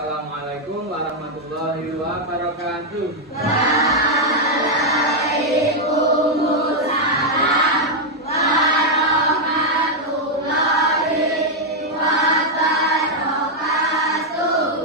Assalamualaikum warahmatullahi wabarakatuh. Waalaikumsalam warahmatullahi wabarakatuh.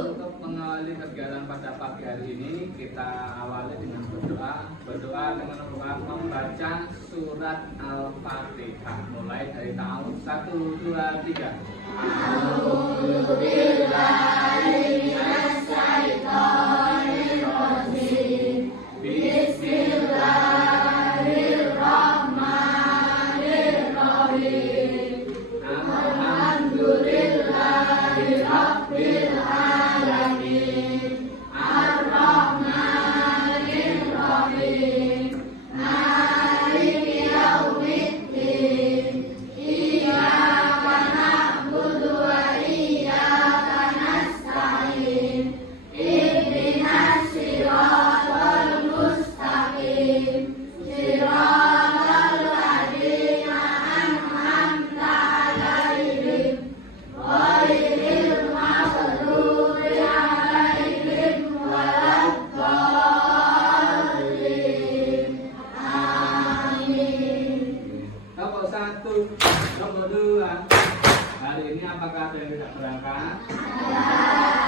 Untuk mengawali kegiatan pada pagi hari ini, kita awali dengan berdoa. Berdoa dengan membaca surat Al-Fatihah mulai dari tahun 1, 2, 3. A'udzubillahiminasyaitonirrajim. Bismillahirrahmanirrahim. Alhamdulillahirabbil alamin. Ar-Rahmanir-Rahim. Maliki yaumiddin. Iyyaka na'budu wa iyyaka nasta'in. Ihdinas siratal mustaqim. Siratal ladzina an'amta 'alaihim ghairil maghdubi 'alaihim waladdallin. Amin. Nomor 1, nomor 2. Hari ini apakah ada yang tidak berangkat?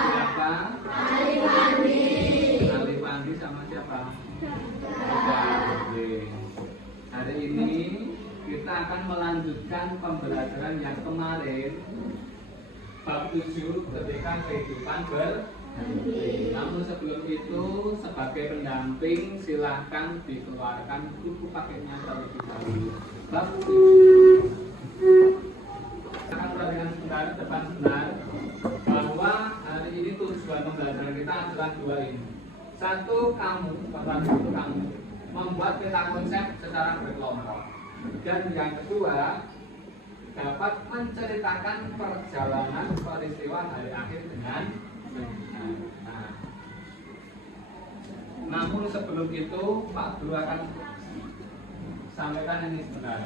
Siapa? Alif Andi. Alif Andi sama siapa? Oke. Hari ini kita akan melanjutkan pembelajaran yang kemarin, bab 7 ketika kehidupan berhenti. Namun sebelum itu, sebagai pendamping silahkan dikeluarkan buku paketnya terlebih dahulu. Bab 7. Akan perhatikan sebentar, depan sebentar, bahwa hari ini tujuan pembelajaran kita adalah dua ini. Satu, kamu membuat peta konsep secara berkelompok. Dan yang kedua, dapat menceritakan perjalanan peristiwa hari akhir dengan benar. Nah, namun sebelum itu, Pak Guru akan sampaikan ini sebentar.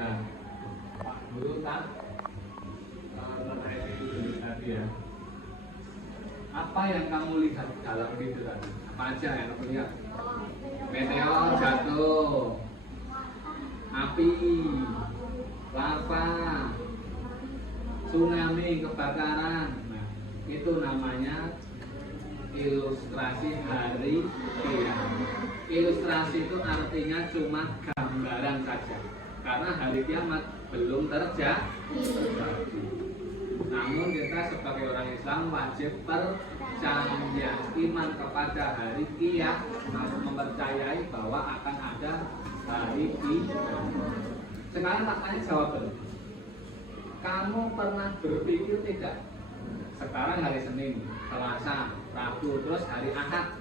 Nah, Pak Guru tak terkait itu dulu tadi ya. Apa yang kamu lihat dalam video tadi? Apa aja yang kamu lihat? Meteor jatuh, api, lava, tsunami, kebakaran. Nah, itu namanya ilustrasi hari kiamat. Ilustrasi itu artinya cuma gambaran saja, karena hari kiamat belum terjadi. Namun kita sebagai orang Islam wajib percaya, iman kepada hari kiamat, mempercayai bahwa akan ada hari kiamat. Sekarang tanya jawaban. Kamu pernah berpikir tidak? Sekarang hari Senin, Selasa, Rabu, terus hari Ahad.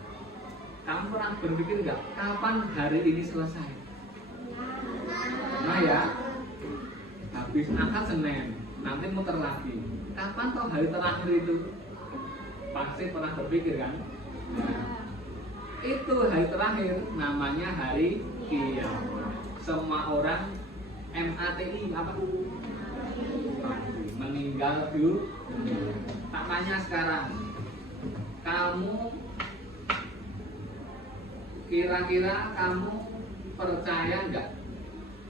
Kamu pernah berpikir nggak kapan hari ini selesai? Nah ya, habis Ahad Senin, nanti muter lagi. Kapan toh hari terakhir itu? Pasti pernah berpikir kan? Nah, itu hari terakhir namanya hari kiamat. Semua orang MATI apa? Meninggal dulu. Tak tanya sekarang, kamu kira-kira kamu percaya nggak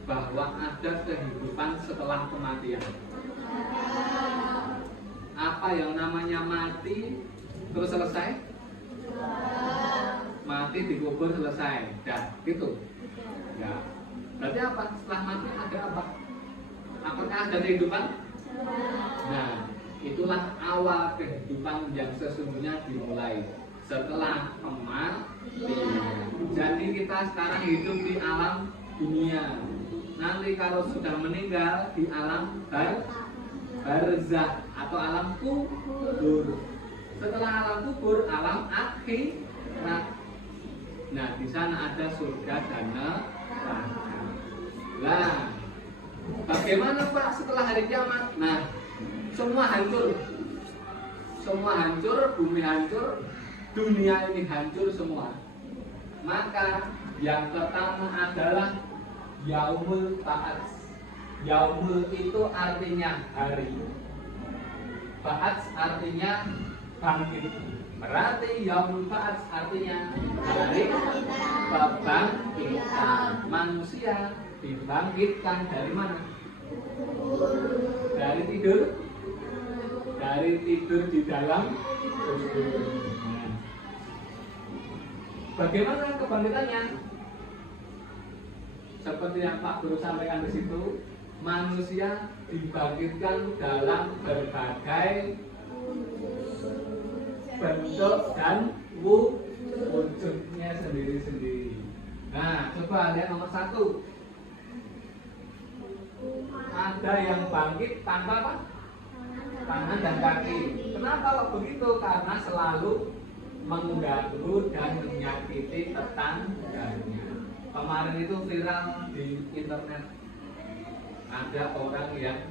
bahwa ada kehidupan setelah kematian? Apa yang namanya mati terus selesai? Mati dikubur selesai, dah gitu. Ya, berarti apa? Setelah mati ada apa? Apakah ada kehidupan? Nah, itulah awal kehidupan yang sesungguhnya dimulai setelah kematian. Jadi kita sekarang hidup di alam dunia. Nanti kalau sudah meninggal di alam barzah atau alam kubur. Setelah alam kubur, alam akhirat. Nah, di sana ada surga dan neraka. Lah, bagaimana Pak setelah hari kiamat? Nah, semua hancur, bumi hancur, dunia ini hancur semua. Maka yang pertama adalah yaumul ba'ats. Yaumul itu artinya hari, ba'ats artinya bangkit. Berarti yaumul ba'ats artinya hari kebangkitan. Manusia dibangkitkan dari mana? Dari tidur. Dari tidur di dalam kubur. Nah, bagaimana kebangkitannya? Seperti yang Pak Guru sampaikan di situ, manusia dibangkitkan dalam berbagai bentuk dan wujudnya sendiri-sendiri. Nah, coba lihat nomor 1. Ada yang bangkit tanpa apa? Tangan dan kaki. Kenapa kok begitu? Karena selalu mengganggu dan menyakiti tetangganya. Kemarin itu viral di internet. Ada orang yang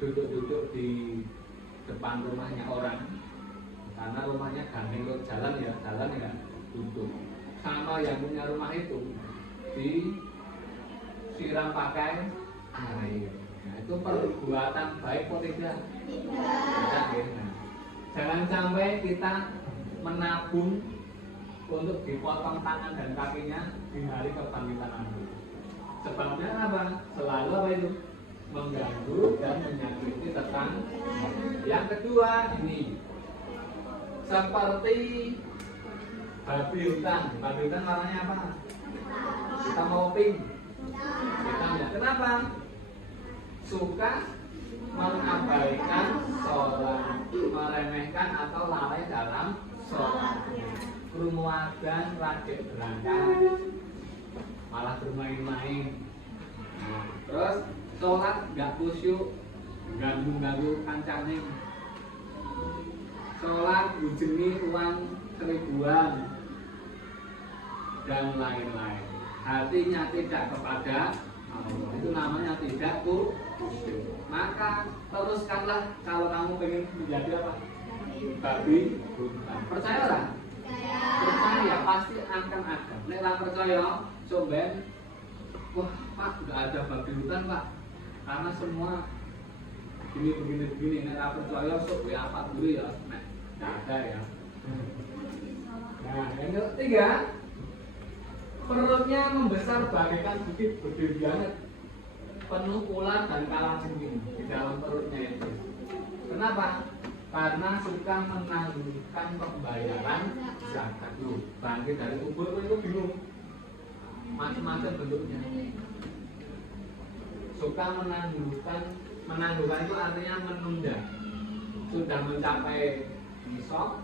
duduk-duduk di depan rumahnya orang, karena rumahnya gandeng ke jalan ya duduk. Sama yang punya rumah itu disiram pakai air. Nah, itu perbuatan baik atau tidak? Tidak. Jangan sampai kita menabung untuk dipotong tangan dan kakinya di hari kebangkitan nanti. Sebabnya apa? Selalu apa itu? Mengganggu dan menyakiti tetangga. Yang kedua ini seperti babi hutan. Babi hutan warnanya apa? Kita mau pink. Kenapa? Suka mengabaikan sholat, meremehkan atau lalai dalam sholat. Rumuadan rajin berangkat, malah bermain-main. Nah, terus sholat nggak khusyuk, ganggu kancane. Sholat bujeni uang seribuan dan lain-lain. Hatinya tidak kepada Allah, itu namanya tidak khusyuk. Maka teruskanlah kalau kamu pengen menjadi apa? Babi hutan. Percaya lah? Percaya pasti akan ada. Nek lah percaya, coba wah Pak nggak ada babi hutan Pak, karena semua begini nek percaya sok WA Pak dulu ya, nek nggak ada ya. Nah yang ketiga, perutnya membesar bagaikan bukit berdiri banget, penuh ular dan kalajengking di dalam perutnya itu. Kenapa? Karena suka menangguhkan pembayaran zakat itu. Bangkit dari kubur itu bingung, macam-macam bentuknya. Suka menangguhkan itu artinya menunda. Sudah mencapai nisab,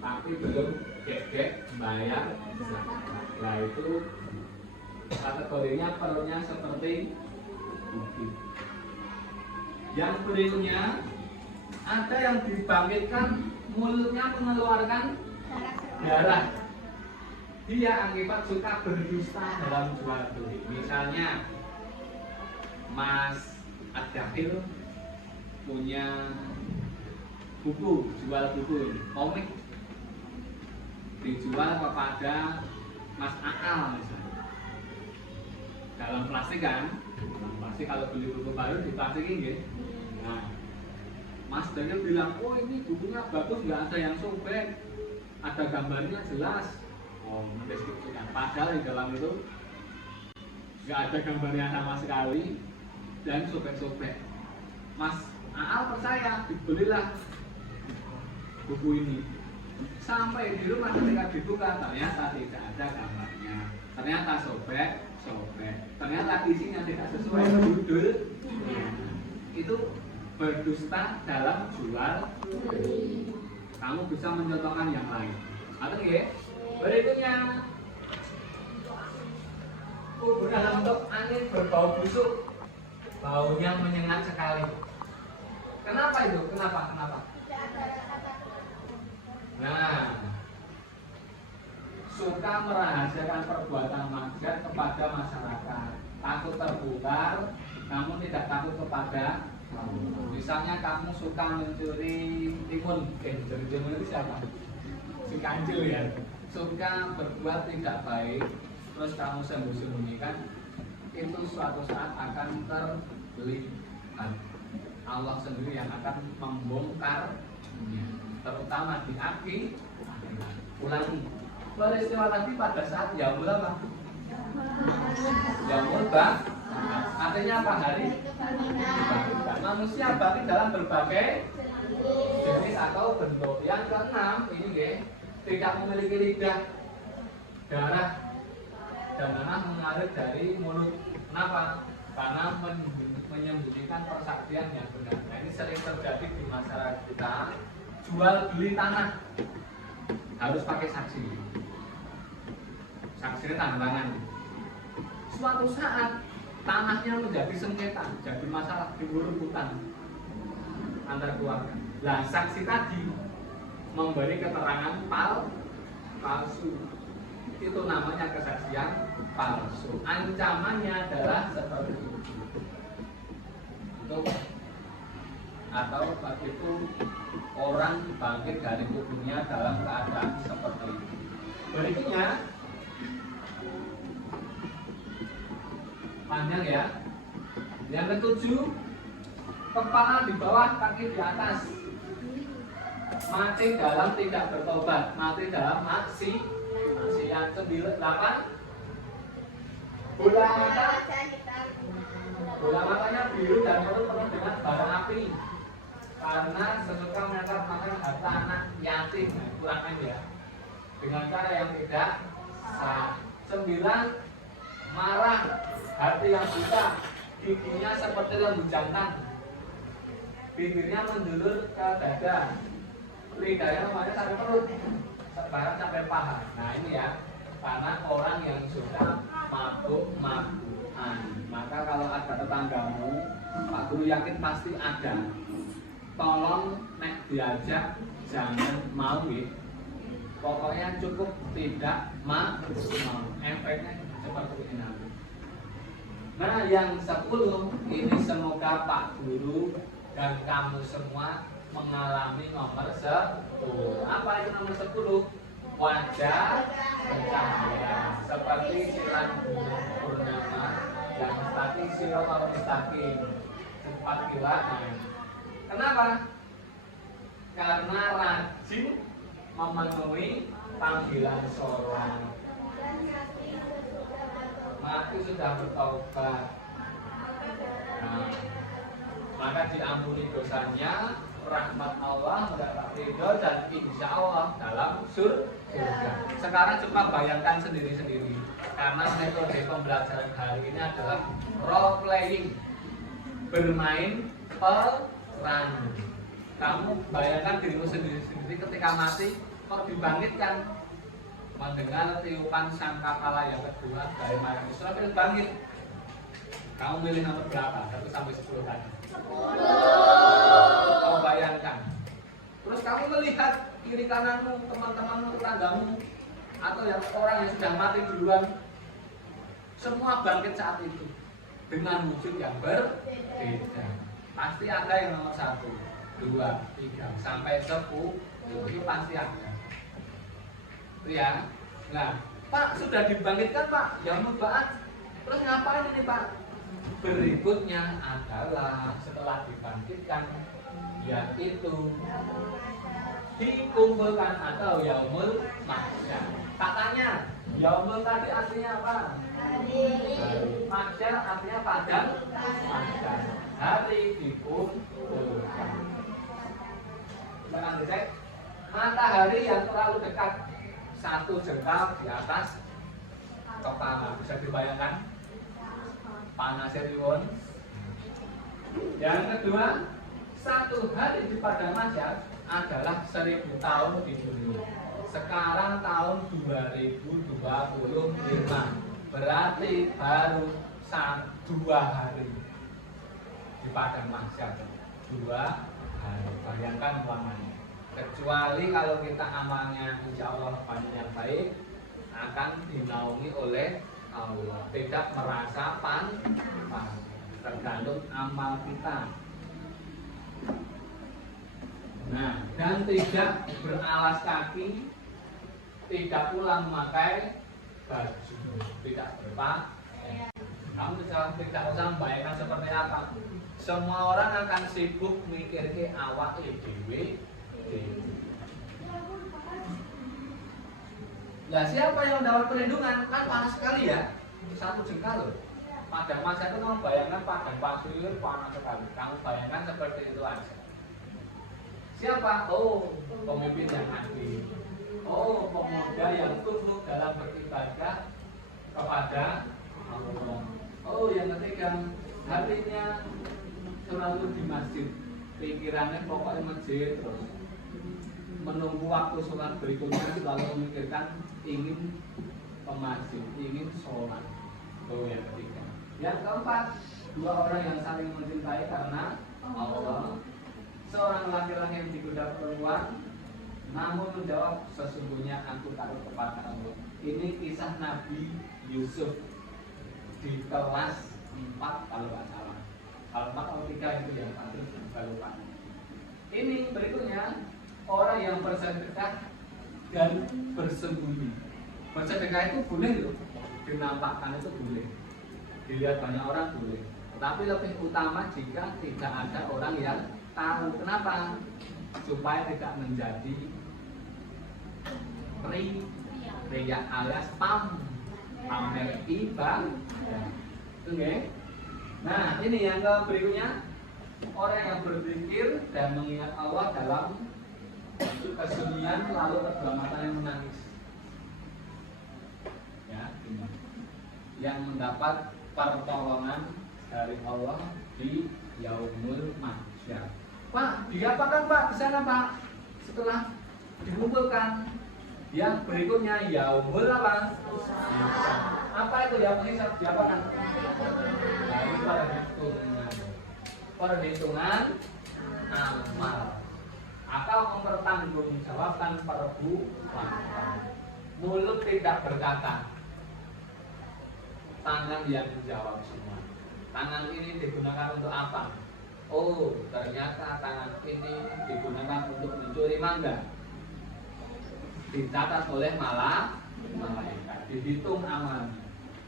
tapi belum gek bayar zakat. Nah itu kategorinya perutnya seperti bukit. Yang berikutnya ada yang dibangkitkan mulutnya mengeluarkan darah. Dia akibat suka berdusta dalam jual beli. Misalnya Mas Adakil punya buku, jual buku ini, komik, dijual kepada Mas Akal misalnya. Dalam plastik kan? Plastik kalau beli buku baru diplastikin gitu. Nah, Mas Daniel bilang, oh ini bukunya bagus, nggak ada yang sobek, ada gambarnya jelas. Oh, mendeskripsikan. Padahal di dalam itu nggak ada gambarnya sama sekali dan sobek-sobek. Mas Aal percaya, dibelilah buku ini. Sampai di rumah ketika dibuka ternyata tidak ada gambarnya. Ternyata sobek. Ternyata isinya tidak sesuai judul. Itu berdusta dalam jual beli. Kamu bisa mencontohkan yang lain. Atau ya? Berikutnya, kubur dalam bentuk angin berbau busuk, baunya menyengat sekali. Kenapa itu? Kenapa? Nah, suka merahasiakan perbuatan maksiat kepada masyarakat, takut terbongkar, namun tidak takut kepada. Misalnya kamu suka mencuri timun, mencuri timun itu siapa? Si kancil ya. Suka berbuat tidak baik, terus kamu sembunyikan, itu suatu saat akan terlihat. Allah sendiri yang akan membongkar, terutama di akhir. Ulangi. Peristiwa tadi pada saat Yaumul apa? Yaumul Ba'ats. Artinya apa hari? Manusia bangkit dalam berbagai jenis atau bentuk. Yang keenam ini tidak memiliki lidah, darah dan nanah mengalir dari mulut. Kenapa? Karena menyembunyikan persaksian yang benar. Nah, ini sering terjadi di masyarakat kita. Jual beli tanah harus pakai saksi. Saksinya tanda tangan. Suatu saat tanahnya menjadi sengketa, jadi masalah di rebutan antar keluarga. Nah, saksi tadi memberi keterangan palsu. Itu namanya kesaksian palsu. Ancamannya adalah seperti itu. Atau begitu orang bangkit dari kuburnya dalam keadaan seperti itu. Berikutnya panjang ya. Yang ketujuh, kepala di bawah, kaki di atas. Mati dalam tidak bertobat, mati dalam maksiat. 9, 8. Bola matanya biru dan mulut penuh dengan bara api karena sesuka menangkap makan harta anak yatim. Kurang ya, dengan cara yang tidak sah. 9, marah, hati yang buta, giginya seperti lembu jantan, bibirnya menjulur ke dada, lidahnya namanya sampai perut, bahkan sampai paha. Nah ini ya, karena orang yang sudah mabuk-mabukan. Maka kalau ada tetanggamu, Pak Guru yakin pasti ada. Tolong nek diajak jangan mau ya. Pokoknya cukup tidak mau. Efeknya seperti ini nanti. Nah yang 10 ini semoga Pak Guru dan kamu semua mengalami nomor 10. Apa itu nomor 10? Wajah bercahaya seperti silang gunung siratal mustaqim. Cepat kila. Kenapa? Karena rajin memenuhi panggilan sholat. Mati sudah bertobat. Nah, maka diampuni dosanya, rahmat Allah mendapat ridho dan insya Allah dalam surga. Sekarang coba bayangkan sendiri-sendiri, karena metode pembelajaran hari ini adalah role playing, bermain peran. Kamu bayangkan dirimu sendiri-sendiri ketika mati kok dibangkitkan, mendengar tiupan sangkakala yang kedua dari malaikat Israfil bangkit. Kamu milih nomor berapa? 1 sampai 10 tadi. 10. Kamu bayangkan. Terus kamu melihat kiri kananmu, teman-temanmu, tetanggamu, atau yang orang yang sudah mati duluan, semua bangkit saat itu dengan wujud yang berbeda. Pasti ada yang nomor 1, 2, 3 sampai 10. Itu pasti ada. Itu ya. Nah, Pak sudah dibangkitkan Pak, ya mubaat. Terus ngapain ini Pak? Berikutnya adalah setelah dibangkitkan, yaitu dikumpulkan atau yaumul mahsyar. Katanya yaumul tadi artinya apa? Hari. Mahsyar artinya padang mahsyar. Hari dikumpulkan. Jangan dicek. Matahari yang terlalu dekat 1 jengkal di atas kepala, bisa dibayangkan panasnya riwon. Yang kedua, 1 hari di padang mahsyar adalah 1000 tahun di dunia. Sekarang tahun 2025, berarti baru 2 hari di padang mahsyar. 2 hari, bayangkan lamanya. Kecuali kalau kita amalnya insya Allah yang baik, akan dinaungi oleh Allah, tidak merasa tergantung amal kita. Nah, dan tidak beralas kaki, tidak pula memakai baju, tidak berpakaian. Kamu tidak usah membayangkan seperti apa. Semua orang akan sibuk mikir ke awak dewe. Nah, siapa yang mendapat perlindungan? Kan panas sekali ya, 1 jengkal loh. Padang mahsyar itu kamu bayangkan padang pasir panas sekali. Kamu bayangkan seperti itu aja. Siapa? Oh, pemimpin yang adil. Oh, pemuda yang tunduk dalam beribadah kepada Allah. Oh, yang ketiga, hatinya selalu di masjid. Pikirannya pokoknya masjid terus. Menunggu waktu sholat berikutnya selalu memikirkan ingin ke masjid, ingin sholat. Oh, yang ketiga. Yang keempat, 2 orang yang saling mencintai karena Allah. Seorang laki-laki yang digoda perempuan, namun menjawab, sesungguhnya aku takut kepada Allah. Ini kisah Nabi Yusuf di kelas 4 kalau nggak salah. Kalau 4 atau 3 itu yang pasti nggak lupa. Ini berikutnya, orang yang bersedekah dan bersembunyi. Bersedekah itu boleh loh, dinampakkan itu boleh, dilihat banyak orang boleh. Tapi lebih utama jika tidak ada orang yang tahu. Kenapa? Supaya tidak menjadi riya alias pamer ibadah. Oke. Nah, ini yang berikutnya, orang yang berzikir dan mengingat Allah dalam kesunyian lalu kedua matanya menangis. Ya, ini. Yang mendapat pertolongan dari Allah di yaumul mahsyar. Pak, diapakan Pak di sana Pak? Setelah dikumpulkan, yang berikutnya yaumul apa? Apa itu yaumul hisab? Diapakan? Dari perhitungan amal atau mempertanggungjawabkan perbuatan. Mulut tidak berkata, tangan yang menjawab semua. Tangan ini digunakan untuk apa? Oh, ternyata tangan ini digunakan untuk mencuri mangga. Dicatat oleh malaikat, dihitung amalnya.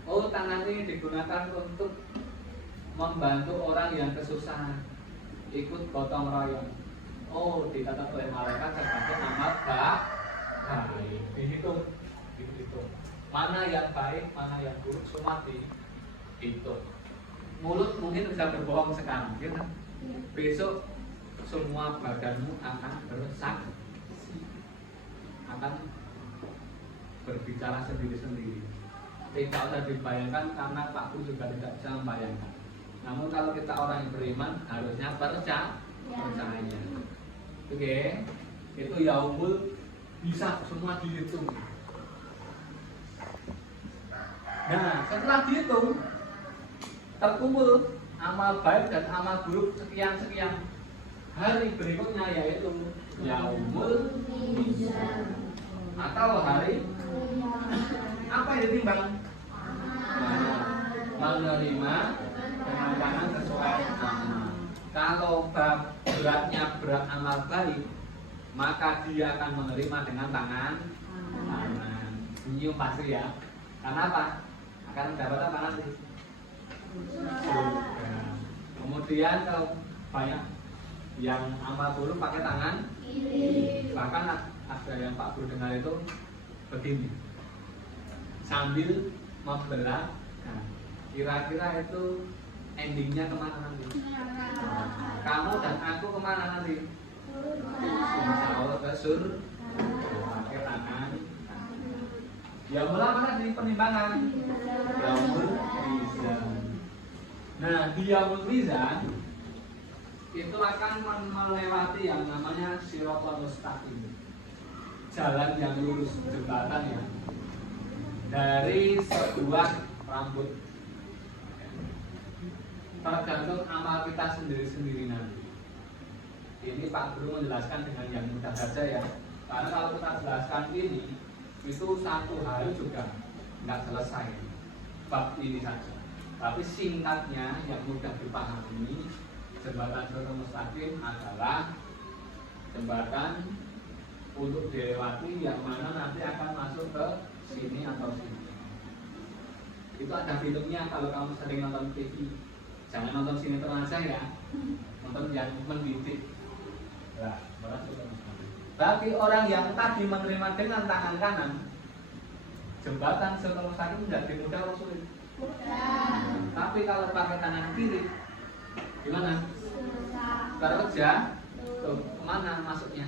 Oh, tangan ini digunakan untuk membantu orang yang kesusahan, ikut gotong royong. Oh, dicatat oleh malaikat sebagai amal baik. Dihitung. Mana yang baik, mana yang buruk, semua dihitung. Mulut mungkin bisa berbohong sekarang, gitu. Besok semua badanmu akan bersaksi, akan berbicara sendiri-sendiri. Tidak usah dibayangkan karena Pak Guru juga tidak bisa membayangkan. Namun kalau kita orang yang beriman harusnya percaya. Oke, itu yaumul bisa semua dihitung. Nah, setelah dihitung terkumpul amal baik dan amal buruk sekian. Hari berikutnya yaitu yaumul mizan atau hari apa yang ditimbang? Menerima penambahan sesuai amal. Kalau beratnya berat amal baik, maka dia akan menerima dengan tangan kanan. Senyum pasti ya. Karena apa? Akan mendapat apa nanti? Surga. Kemudian kalau banyak yang amal buruk pakai tangan kiri. Bahkan ada yang Pak Guru dengar itu begini, sambil membelah. Nah, kira-kira itu endingnya kemana nanti? Kamu dan aku kemana nanti? Insya Allah ke surga. Pakai tangan. Yaumul mana di penimbangan? Yaumul mizan. Nah, di yaumul mizan itu akan melewati yang namanya siratal mustaqim, jalan yang lurus, jembatan ya, dari sebuah rambut. Tergantung amal kita sendiri-sendiri nanti. Ini Pak Guru menjelaskan dengan yang mudah saja ya, karena kalau kita jelaskan ini itu satu hari juga nggak selesai bab ini saja. Tapi singkatnya yang mudah dipahami, jembatan siratal mustaqim adalah jembatan untuk dilewati yang mana nanti akan masuk ke sini atau sini. Itu ada filmnya kalau kamu sering nonton TV. Jangan nonton sinetron aja ya, nonton yang mendidik. Nah, bagi orang yang tadi menerima dengan tangan kanan, jembatan siratal mustaqim tidak mudah atau sulit? Tapi kalau pakai tangan kiri, gimana? Kerja, tuh kemana masuknya?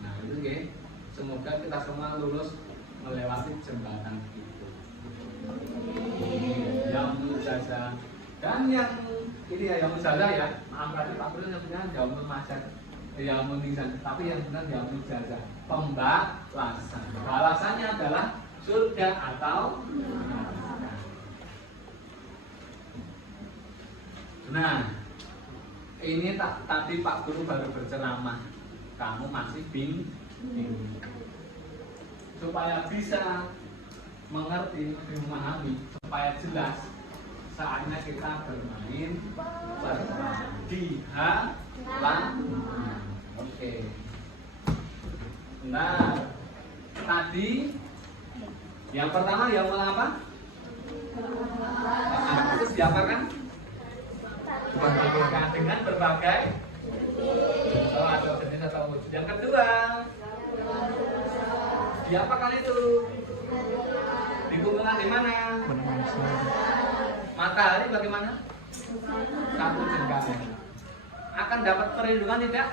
Nah itu ya. Semoga kita semua lulus melewati jembatan itu. Yang mujazah dan yang ini ya yang mujazah ya. Maaf tadi Pak Guru sebenarnya yang memasak, yang mengizan, tapi yang benar yang mujazah, pembalasan. Balasannya adalah surga atau neraka. Nah, ini tadi Pak Guru baru berceramah, kamu masih bingung. Supaya bisa mengerti, memahami, supaya jelas, saatnya kita bermain di halaman. Oke. Nah, tadi yang pertama yang apa? Itu siapa kan? Dengan berbagai atau jenis atau wujud. Yang kedua, diapakan itu? Dikumpulkan di mana? Matahari bagaimana? Satu jengkal. Akan dapat perlindungan tidak?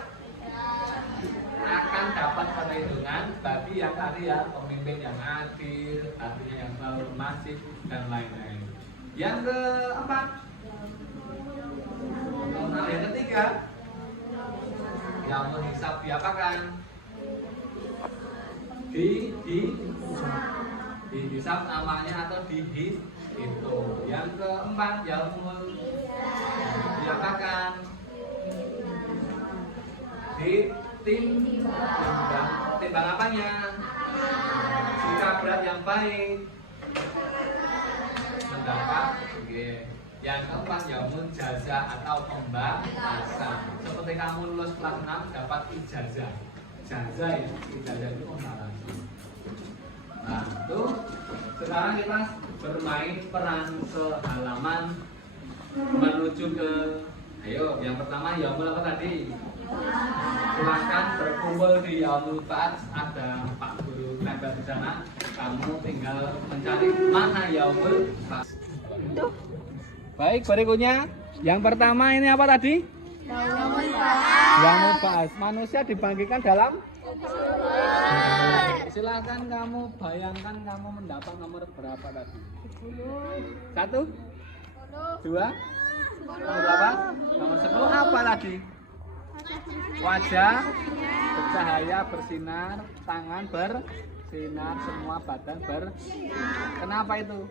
Akan dapat perlindungan bagi yang tadi ya, pemimpin yang adil, artinya yang selalu masif dan lain-lain. Yang keempat, nah, yang ketiga, yang menghisap diapakan? Dihisap namanya atau dihitung. Yang keempat, yang diapakan? Timbang apanya? Sikap berat yang baik. Mendapat. Yang keempat, yaumul jazah atau pembalasan. Seperti kamu lulus kelas 6 dapat ijazah. Jazah ya, ijazah itu pembalasan. Nah, itu sekarang kita bermain peran ke halaman menuju ke, ayo yang pertama yaumul apa tadi? Silakan berkumpul di yaumul ba'ats, ada Pak Guru Nabila di sana. Kamu tinggal mencari mana yaumul ba'ats. Baik, berikutnya yang pertama ini apa tadi? Yaumul ba'ats. Manusia dibangkitkan dalam. Silahkan kamu bayangkan kamu mendapat nomor berapa tadi? 1, 2, nomor berapa? Nomor 10 apa tadi? Wajah bercahaya, bersinar, tangan bersinar, semua badan bersinar. Kenapa itu?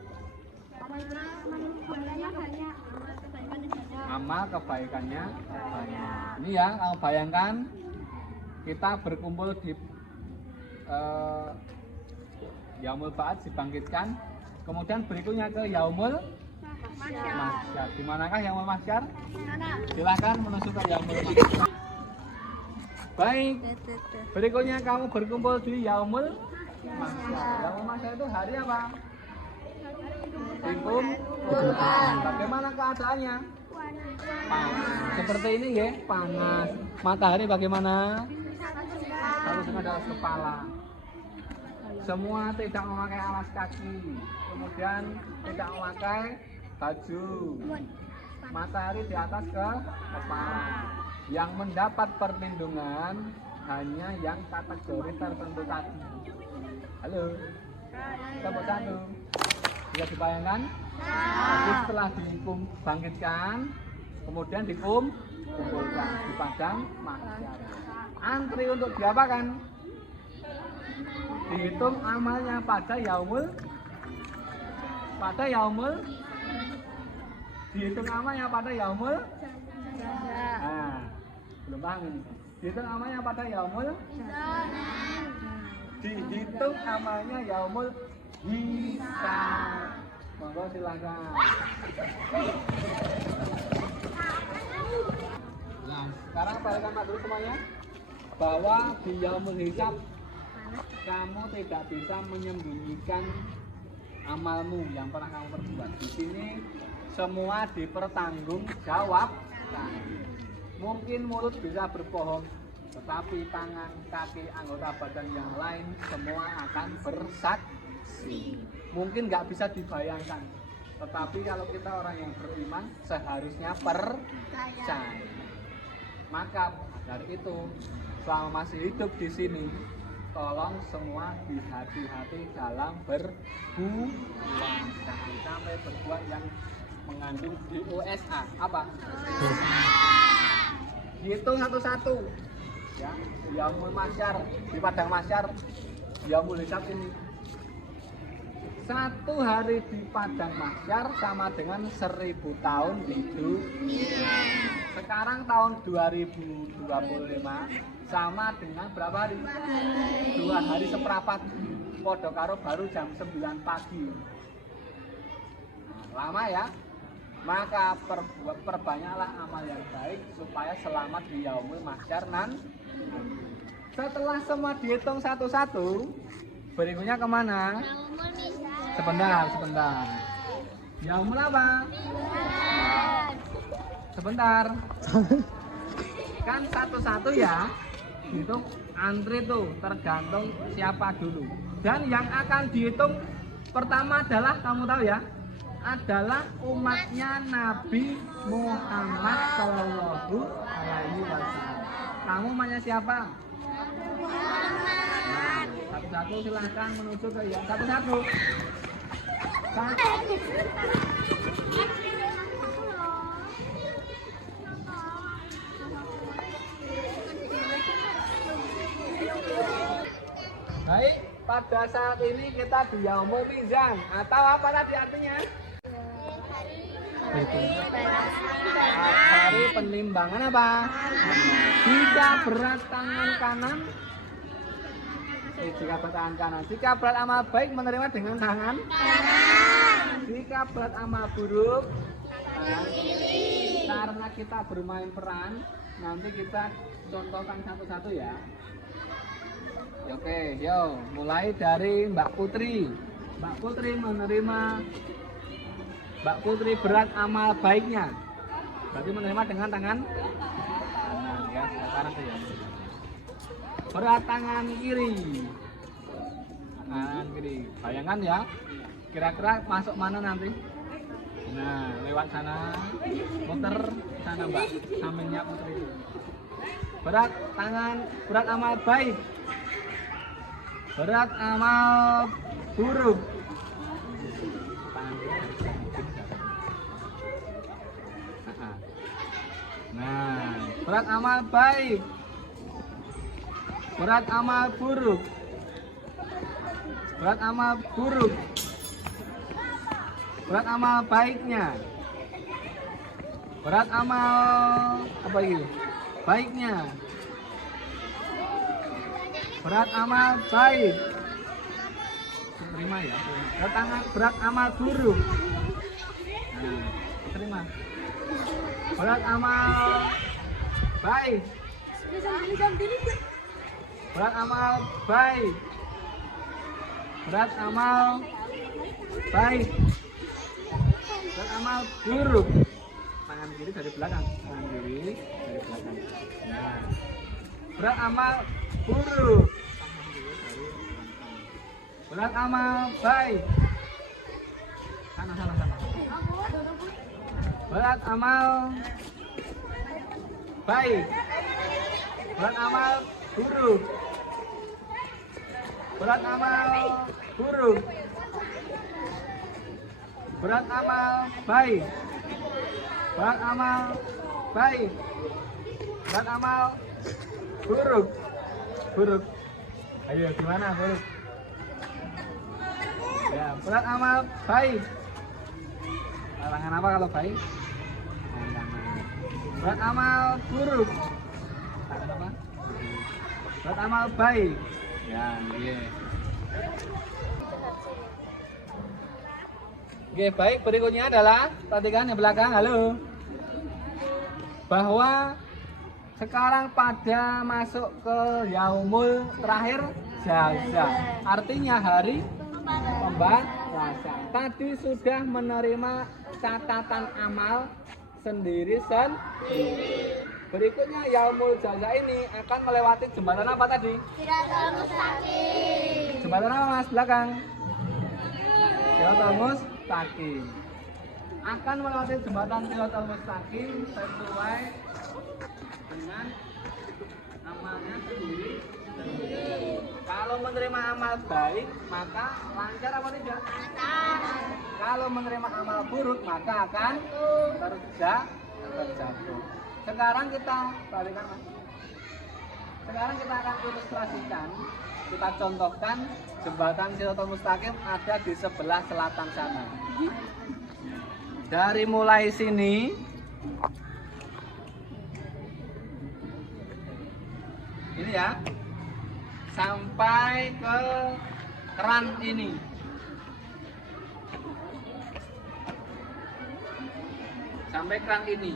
Amal kebaikannya banyak. Ini ya, kamu bayangkan kita berkumpul di yaumul ba'ats dibangkitkan, kemudian berikutnya ke yaumul mahsyar. Di manakah yaumul mahsyar? Silakan menuju ke yaumul mahsyar. Baik, berikutnya kamu berkumpul di yaumul mahsyar. Yaumul mahsyar itu hari apa? Dikumpulkan. Bagaimana keadaannya? Panas. Seperti ini ya, panas. Matahari bagaimana? Harus di atas kepala. Semua tidak memakai alas kaki, kemudian tidak memakai baju. Matahari di atas kepala. Yang mendapat perlindungan hanya yang kategori tertentu tadi. Halo, tepuk satu. Bisa dibayangkan? Jadi setelah dibangkitkan, kemudian dikumpulkan di padang mahsyar. Antri untuk diapakan? Dihitung amalnya pada yaumul. Dihitung amalnya pada yaumul. Nah, belum paham ini. Dihitung amalnya pada yaumul. Dihitung amalnya yaumul hisab. Monggo silakan. Nah, sekarang balikan dulu semuanya bahwa di yaumul hisab kamu tidak bisa menyembunyikan amalmu yang pernah kamu perbuat. Di sini semua dipertanggungjawabkan. Mungkin mulut bisa berbohong, tetapi tangan, kaki, anggota badan yang lain semua akan bersaksi. Mungkin nggak bisa dibayangkan, tetapi kalau kita orang yang beriman seharusnya percaya. Maka dari itu selama masih hidup di sini, tolong semua hati-hati dalam berbuat. Jangan sampai berbuat yang mengandung DOSA. Apa? Hitung satu-satu. Ya, yaumul mahsyar di padang mahsyar, yaumul hisab ini. 1 hari di padang mahsyar sama dengan 1000 tahun di dunia. Sekarang tahun 2025 sama dengan berapa hari? 2 hari seperempat. Podo karo baru jam 9 pagi. Lama ya? Maka perbanyaklah amal yang baik supaya selamat di yaumul mahsyar nanti. Setelah semua dihitung satu-satu, berikutnya kemana? Sebentar. Yaumul apa? Sebentar. Kan satu-satu ya. Itu antri tuh tergantung siapa dulu. Dan yang akan dihitung pertama adalah, kamu tahu ya, adalah umatnya Nabi Muhammad Shallallahu Alaihi Wasallam. Kamu umatnya siapa? Satu-satu silahkan menuju ke yang satu-satu. Baik, pada saat ini kita di yaumul mizan atau apa tadi artinya? Hari penimbangan apa? Jika berat tangan kanan, jika berat tangan kanan, jika berat amal baik menerima dengan tangan kanan. Jika berat amal buruk, tangan kiri. Karena kita bermain peran, nanti kita contohkan satu-satu ya. Oke, yo, mulai dari Mbak Putri. Mbak Putri menerima Mbak Putri berat amal baiknya. Berarti menerima dengan tangan kanan ya, sekarang ya. Berat tangan kiri. Tangan kiri. Bayangkan ya. Kira-kira masuk mana nanti? Nah, lewat sana. Muter sana, Mbak. Sampingnya Putri. Berat tangan, berat amal baik. Berat amal buruk. Nah, berat amal baik. Berat amal buruk. Berat amal buruk. Berat amal baiknya. Berat amal apa ini? Baiknya. Berat amal baik. Terima ya. Berat amal buruk. Nah, terima. Berat amal baik. Berat amal baik. Berat amal baik. Berat amal buruk. Tangan kiri dari belakang. Tangan kiri dari belakang. Nah. Berat amal buruk. Berat amal baik. Sana. Berat amal baik. Berat amal buruk. Berat amal buruk. Berat amal baik. Berat amal baik. Berat amal buruk. Buruk. Ayo gimana buruk? Ya, berat amal baik. Halangan apa kalau baik? Berat amal buruk. Apa? Berat amal baik. Ya, iya. Oke, baik, berikutnya adalah perhatikan yang belakang. Halo. Bahwa sekarang pada masuk ke yaumul terakhir jaza. Artinya hari pembalasan. Tadi sudah menerima catatan amal sendiri. Berikutnya yaumul jaza ini akan melewati jembatan apa tadi? Siratal mustaqim. Jembatan apa Mas belakang? Siratal mustaqim. Akan melewati jembatan Siratal mustaqim sesuai dengan amalnya sendiri. Kalau menerima amal baik maka lancar apa tidak? Lancar. Kalau menerima amal buruk maka akan terjatuh. Sekarang kita balikan, Mas. Sekarang kita akan ilustrasikan, kita contohkan jembatan Siratal Mustaqim ada di sebelah selatan sana. Dari mulai sini ini ya, sampai ke keran ini. Sampai keran ini.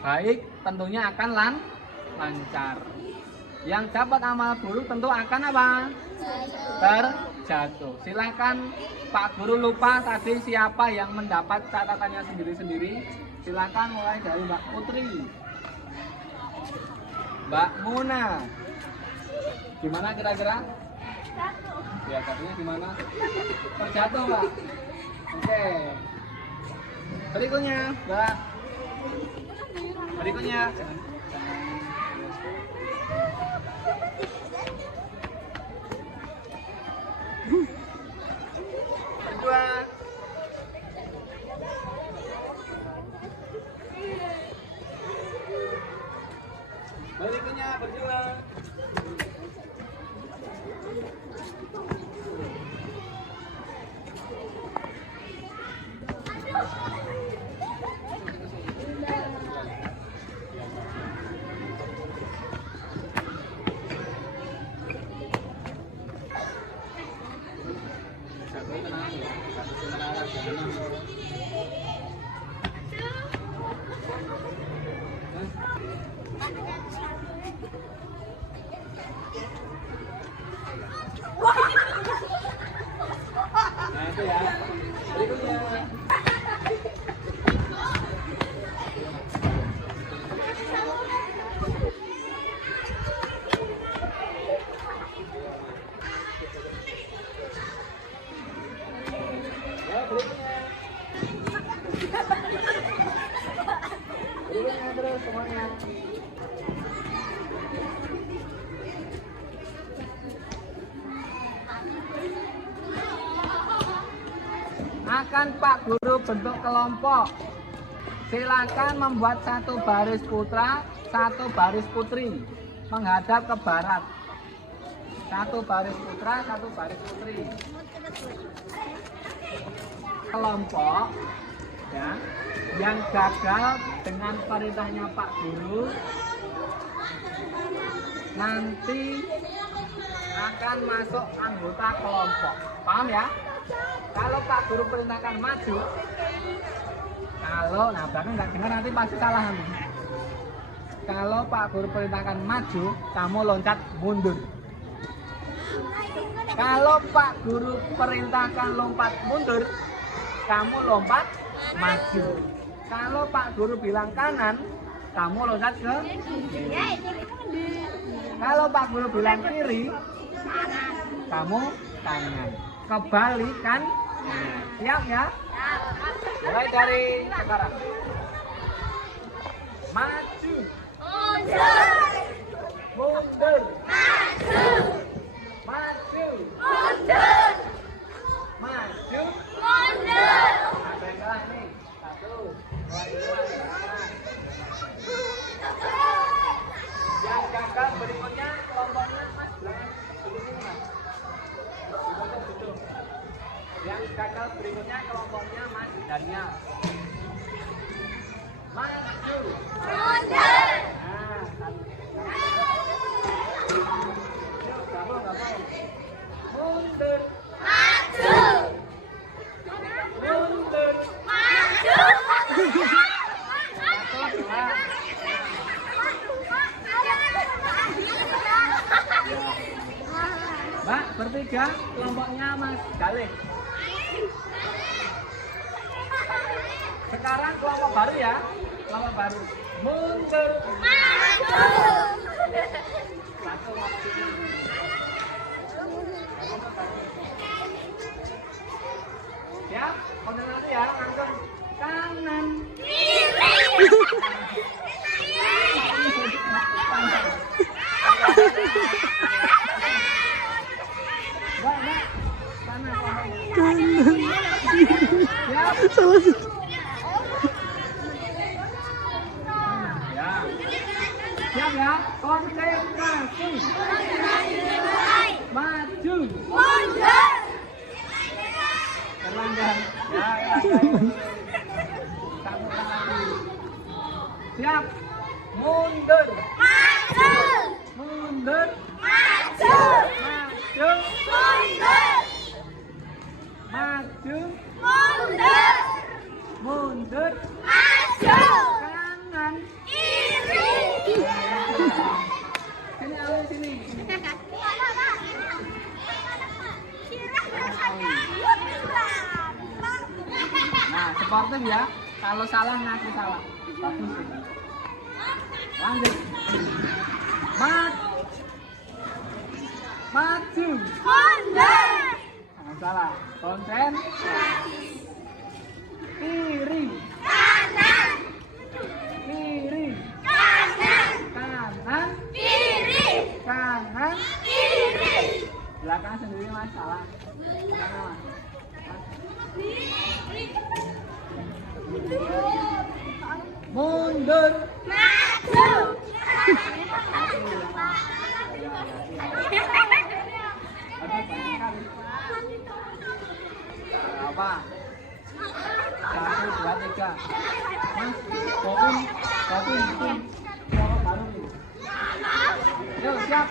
Baik, tentunya akan lancar. Yang dapat amal buruk tentu akan apa? Terjatuh. Silakan Pak Guru, lupa tadi siapa yang mendapat catatannya sendiri-sendiri. Silakan mulai dari Mbak Putri, Mbak Muna. Gimana kira-kira? Ya, katanya gimana? Terjatuh, Mbak. Oke. Berikutnya, Mbak. Berikutnya. Berdua. Berikutnya berdua. Berikutnya terus semuanya. Akan Pak Guru bentuk kelompok. Silakan membuat satu baris putra, satu baris putri menghadap ke barat. Satu baris putra, satu baris putri. Kelompok ya, yang gagal dengan perintahnya Pak Guru nanti akan masuk anggota kelompok. Paham ya? Kalau Pak Guru perintahkan maju, nah belakang nggak dengar nanti pasti salah nanti. Kalau Pak Guru perintahkan maju, kamu loncat mundur. Kalau Pak Guru perintahkan lompat mundur, kamu lompat maju. Kalau Pak Guru bilang kanan, kamu loncat ke kiri. Kalau Pak Guru bilang kiri, kamu kanan. Kebalikan. Siap ya? Mulai dari sekarang. Maju. Mundur. Maju. Maju. Ada yang kalah nih. 1, 2, 3. Yang gagal berikutnya kelompoknya Mas belakang begini Mas. Yang gagal berikutnya kelompoknya Mas Daniel. Maju. Mundur. Mundur. Maju. Mundur. Maju. Mbak, bertiga kelompoknya Mas Galih. Sekarang kelompok baru ya, kelompok baru. Mundur. Maju. Satu waktu. Ya, konsentrasi ya, langsung kanan. Kiri. Mbak, sana kanan. Ya. Salah sih. Ya. Siap ya, konsentrasi. Maju. Mundur. Terlanggar. Ya. Siap. Mundur. Maju. Mundur. Maju. Maju. Mundur. Maju. Mundur. Mundur. Maju. Kanan. Kiri. Sini Ali sini. Nah, sportif ya. Kalau salah ngaku salah. Bagus. Lanjut. Maju. Mundur. Jangan salah. Konsen. Kiri. Kanan. Kiri. Kanan. Kanan. Kiri. Kanan. Kiri. Belakang sendiri Mas, salah. Belakang Mas. Mundur. Maju. Apa? 1, 2, 3. Mas, kopi baru nih. Yuk, siap.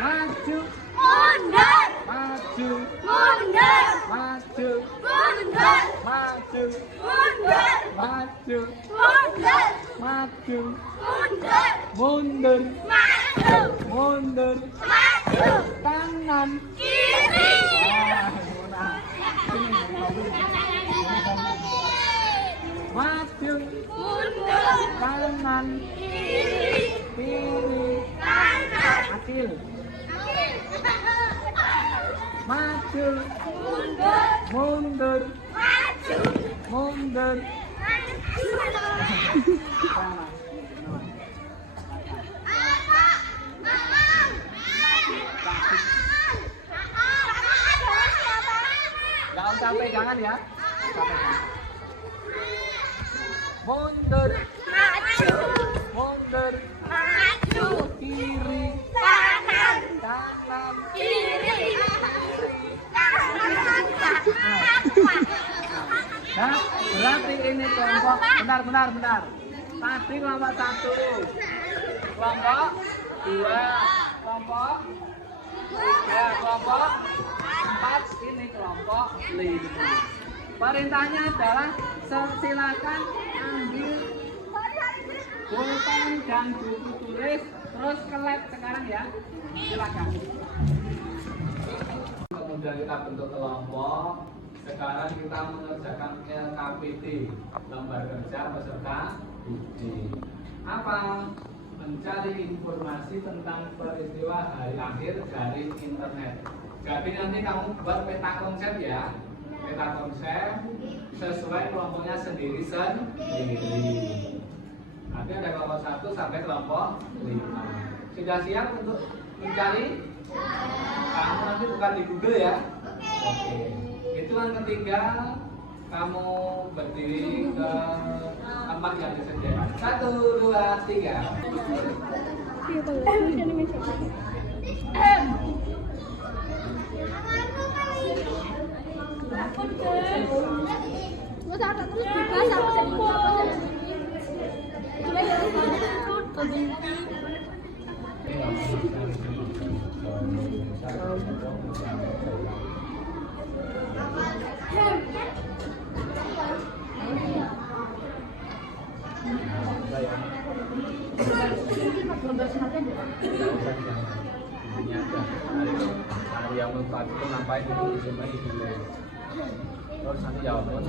Maju. Mundur. Maju. Mundur. Maju. Mundur. Maju. Mundur. Maju. Mundur. Maju. Mundur. Mundur. Maju. Mundur. Maju. Kanan. Kiri. Sini. kanan, kiri, akil, maju, mundur, mundur. Gak usah pegangan ya. Mundur, mundur, kiri, kanan, nah, berarti ini kelompok, benar. Tadi kelompok 1, kelompok 2, kelompok 3, kelompok 4, ini kelompok 5. Perintahnya adalah silakan ambil pulpen dan buku tulis, terus ke lab sekarang ya. Silakan. Kemudian kita bentuk kelompok. Sekarang kita mengerjakan LKPD, lembar kerja peserta didik. Apa? Mencari informasi tentang peristiwa hari akhir dari internet. Jadi nanti kamu buat peta konsep ya. Peta konsep sesuai kelompoknya sendiri-sendiri. Nanti ada kelompok 1 sampai kelompok 5. Sudah siap untuk mencari? Kamu nanti bukan di Google ya. Oke. Hitungan ketiga, kamu berdiri ke tempat yang disediakan. 1, 2, 3. Yang membuat itu ngapain itu cuma di dulu. Terus nanti jawab pun.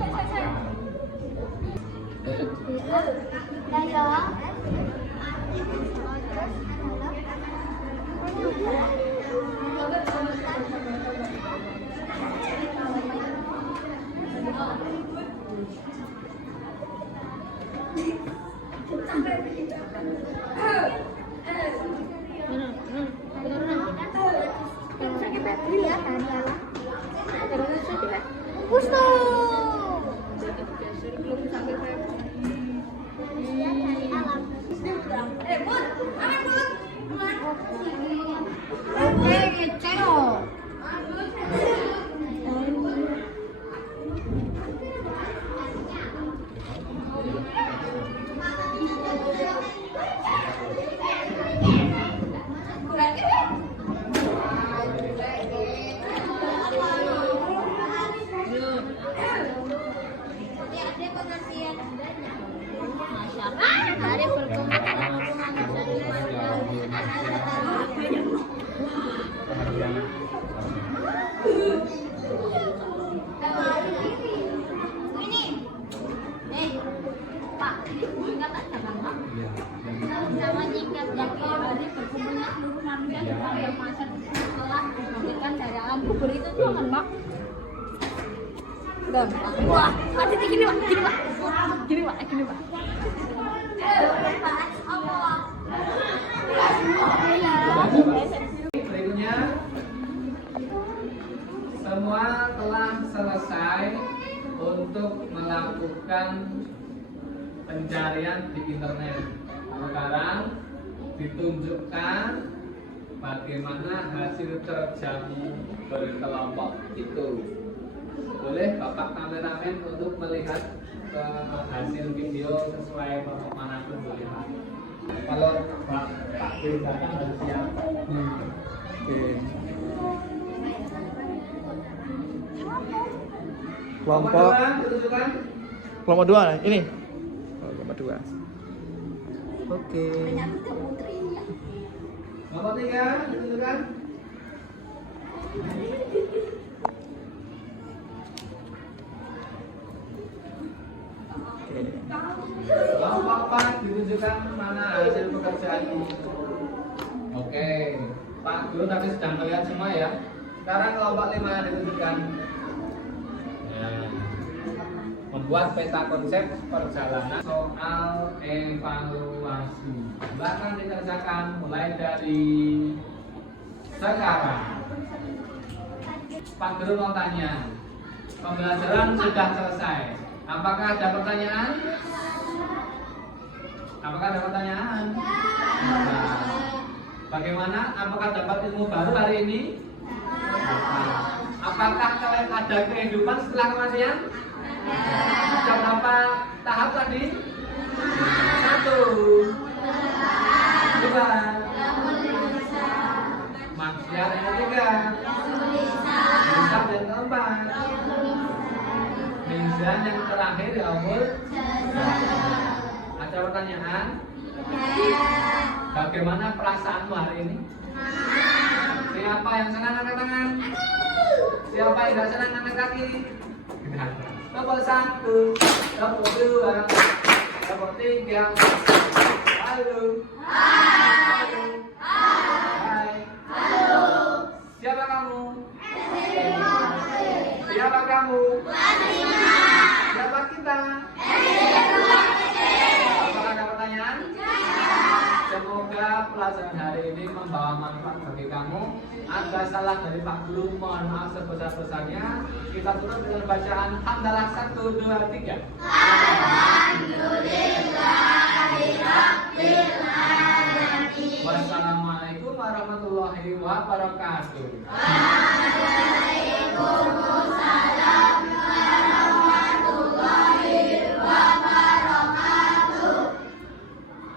Wah, gini pak. Berikutnya, semua telah selesai untuk melakukan pencarian di internet. Sekarang ditunjukkan bagaimana hasil kerjamu berkelompok itu. Boleh Bapak kameramen untuk melihat hasil video sesuai kelompok manapun boleh Pak. Kalau Pak B datang harus siap. Kelompok kelompok 2 ini. Oh, kelompok 2. Oke. Kelompok 3 ditunjukkan. Oke. Kelompok 4 ditunjukkan mana hasil pekerjaanmu. Oke, Pak Guru tadi sedang melihat semua ya. Sekarang kelompok 5 ditunjukkan. Ya. Membuat peta konsep perjalanan soal evaluasi. Silakan dikerjakan mulai dari sekarang. Pak Guru mau tanya, pembelajaran sudah selesai. Apakah ada pertanyaan? Apakah ada pertanyaan? Nah, bagaimana? Apakah dapat ilmu baru hari ini? Apakah kalian ada kehidupan setelah kematian? Ada berapa tahap tadi? 1, 2, maksiat yang ketiga, hisab yang keempat, mizan yang terakhir ya umur. Ada pertanyaan? Bagaimana perasaanmu hari ini? Siapa yang senang angkat tangan? Siapa yang tidak senang angkat kaki? Nomor 1, nomor 2, nomor 3. Halo. Halo. Hai. Siapa kamu? Siapa kamu? Siapa kita? Apakah ada pertanyaan? Semoga pelajaran hari ini membawa manfaat bagi kamu. Ada salah dari Pak Guru, mohon maaf sebesar-besarnya. Kita tutup dengan bacaan hamdalah 1, 2, 3. Wassalamualaikum warahmatullahi wabarakatuh.